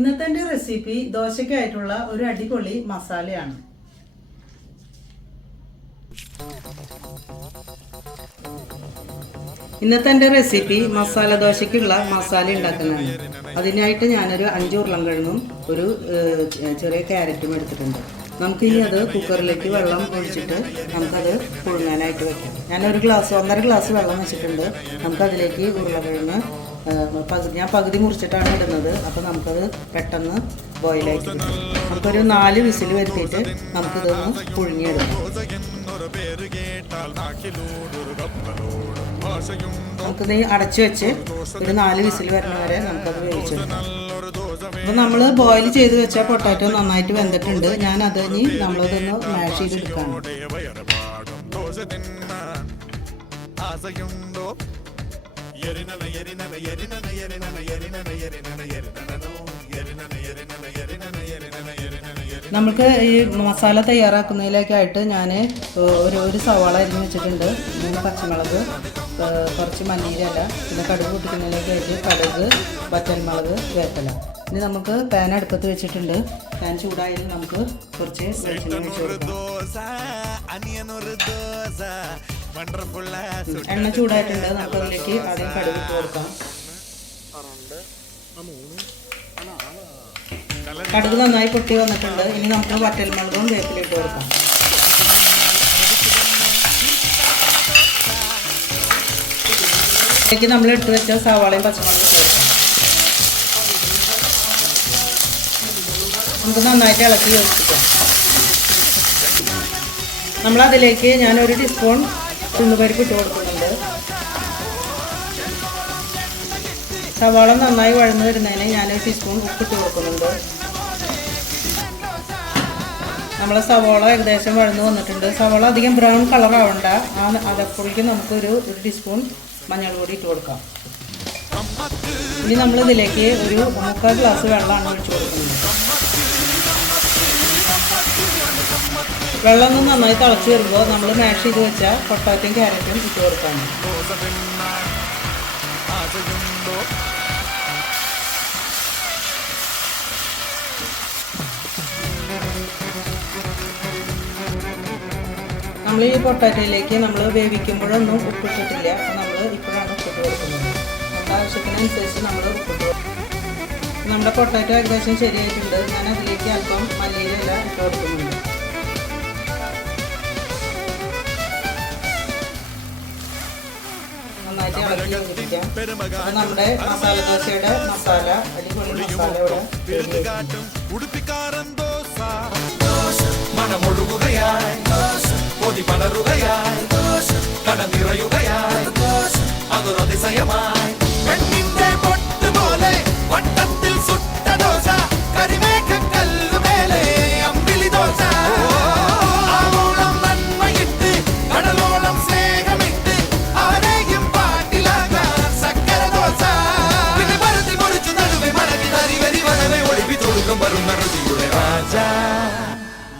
ഇന്നത്തെ എൻ്റെ റെസിപ്പി ദോശയ്ക്കായിട്ടുള്ള ഒരു അടിപൊളി മസാലയാണ്. ഇന്നത്തെ എൻ്റെ റെസിപ്പി മസാല ദോശയ്ക്കുള്ള മസാല ഉണ്ടാക്കുന്നതാണ്. അതിനായിട്ട് ഞാനൊരു 5 ഉരുളൻകിഴങ്ങും ഒരു ചെറിയ ക്യാരറ്റും എടുത്തിട്ടുണ്ട്. നമുക്കിനി അത് കുക്കറിലേക്ക് വെള്ളം ഒഴിച്ചിട്ട് നമുക്കത് പുഴുങ്ങാനായിട്ട് വെക്കാം. ഞാനൊരു ഗ്ലാസ് 1.5 ഗ്ലാസ് വെള്ളം വെച്ചിട്ടുണ്ട്. നമുക്കതിലേക്ക് ഉരുളക്കിഴങ്ങ് ഞാൻ പകുതി മുറിച്ചിട്ടാണ് ഇടുന്നത്. അപ്പോൾ നമുക്കത് പെട്ടെന്ന് ബോയിലായിട്ട് കിട്ടും. നമുക്കൊരു 4 വിസിൽ വരുത്തിയിട്ട് നമുക്കിതൊന്ന് പുഴുങ്ങിയെടുക്കാം. നമുക്കിത് അടച്ചു വെച്ച് ഒരു 4 വിസിൽ വരുന്ന വരെ നമുക്കത് വേവിച്ചെടുക്കാം. അപ്പോൾ നമ്മൾ ബോയിൽ ചെയ്ത് വെച്ച പൊട്ടാറ്റോ നന്നായിട്ട് വെന്തിട്ടുണ്ട്. ഞാനത് ഇനി നമ്മളതൊന്ന് മാഷ് ചെയ്തെടുക്കാണ്. നമുക്ക് ഈ മസാല തയ്യാറാക്കുന്നതിലേക്കായിട്ട് ഞാൻ ഒരു സവാള അരിഞ്ഞ് വെച്ചിട്ടുണ്ട്, 3 പച്ചമുളക്, കുറച്ച് മല്ലിയില, പിന്നെ കടുക് പൊട്ടിക്കുന്നതിലേക്കായിട്ട് കടുക്, വറ്റൽമുളക്, വേപ്പില. ഇനി നമുക്ക് പാൻ അടുപ്പത്ത് വെച്ചിട്ടുണ്ട്. പാൻ ചൂടായാലും നമുക്ക് കുറച്ച് വെളിച്ചെണ്ണ ഒഴിച്ച് കൊടുക്കാം. എണ്ണ ചൂടായിട്ടുണ്ട്. നമുക്കതിലേക്ക് ആദ്യം കടുക് ഇട്ട് കൊടുക്കാം. കടുക് നന്നായി പൊട്ടി വന്നിട്ടുണ്ട്. ഇനി നമുക്ക് വറ്റൽമുളകും വേപ്പില ഇട്ട് കൊടുക്കാം. ഇതിലേക്ക് നമ്മൾ ഇട്ട് വെച്ച സവാളയും പച്ചമുളകും ഇട്ട് കൊടുക്കാം. നമുക്ക് നന്നായിട്ട് ഇളക്കി യോജിപ്പിക്കാം. നമ്മളതിലേക്ക് ഞാൻ 1 ടീസ്പൂൺ ഉഴുന്നുപരിപ്പ് ഇട്ട് കൊടുക്കുന്നുണ്ട്. സവാള നന്നായി വഴന്നു വരുന്നതിന് ഞാൻ 1 ടീസ്പൂൺ ഉപ്പിട്ട് കൊടുക്കുന്നുണ്ട്. നമ്മളെ സവാള ഏകദേശം വഴന്നു വന്നിട്ടുണ്ട്. സവാള അധികം ബ്രൗൺ കളർ ആവണ്ട. അതപ്പോഴേക്കും നമുക്കൊരു 1 ടീസ്പൂൺ മഞ്ഞൾ പൊടി ഇട്ട് കൊടുക്കാം. ഇനി നമ്മളിതിലേക്ക് ഒരു 3/4 ഗ്ലാസ് വെള്ളമാണ് ഒഴിച്ചു കൊടുക്കുന്നത്. വെള്ളം ഒന്ന് നന്നായി തിളച്ച് വരുമ്പോൾ നമ്മൾ മാഷ് ചെയ്ത് വെച്ച പൊട്ടാറ്റോയും ക്യാരറ്റും ഇട്ട് കൊടുക്കാണ്. നമ്മൾ ഈ പൊട്ടാറ്റോയിലേക്ക് നമ്മൾ വേവിക്കുമ്പോഴൊന്നും ഉപ്പിട്ടിട്ടില്ല. നമ്മൾ ഇപ്പോഴാണ് ഉപ്പിട്ട് കൊടുക്കുന്നത്. നമ്മുടെ ആവശ്യത്തിനനുസരിച്ച് നമ്മൾ ഉപ്പിട്ട് കൊടുക്കും. നമ്മുടെ പൊട്ടാറ്റോ ഏകദേശം ശരിയായിട്ടുണ്ട്. ഞാൻ അതിലേക്ക് അല്പം മല്ലിയില ഇട്ട് കൊടുക്കുന്നുണ്ട്. നന്നായിട്ട് ഇളക്കി യോജിപ്പിക്കാം. അപ്പോൾ നമ്മുടെ മസാല ദോശയുടെ മസാല, അടിപൊളി മസാല ഇവിടെ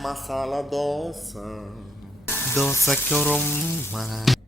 Masala dosa, dosa che ormai